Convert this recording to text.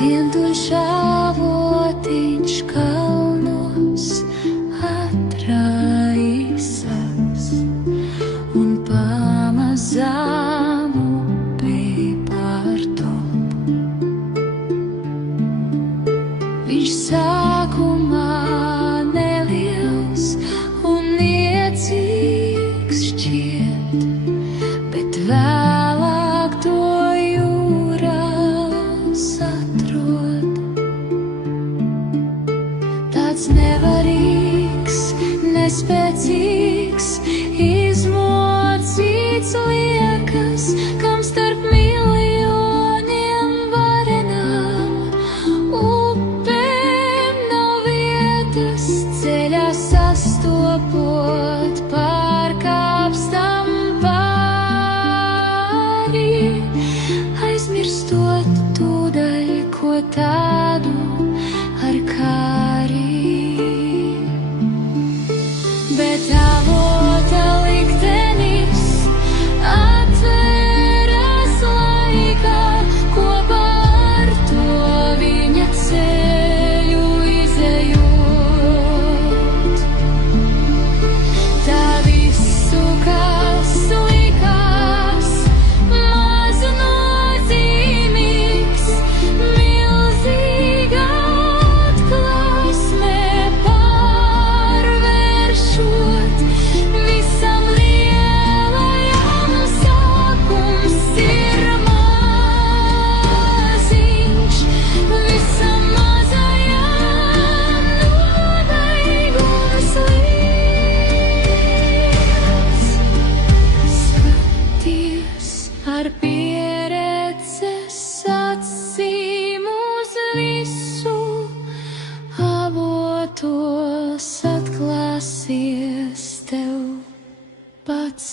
Vientuļš avotiņš kalnos atraisās un pamazām upei pārtop. Viņš sākumā neliels un niecīgs šķiet, bet vēlāk to jūrās atrod. Tāds nevarīgs, nespēcīgs, izmocīts liekas, kam starp miljoniem varenām upēm nav vietas. Ceļā sastopot pārkāpstam pāri, aizmirstot tūdaļ ko tādu ar kāri. Bet avota liktenis atveras laikā, kopā ar to viņa ceļu izejot. Tā visu, kas likās maz nozīmīgs, milzīgā atklāsmē pārvēršot. Visam lielajam sākums ir maziņš, visam mazajam nobeigums liels. Skaties ar pieredzes acīm uz visu, avotos atklāsies tev pats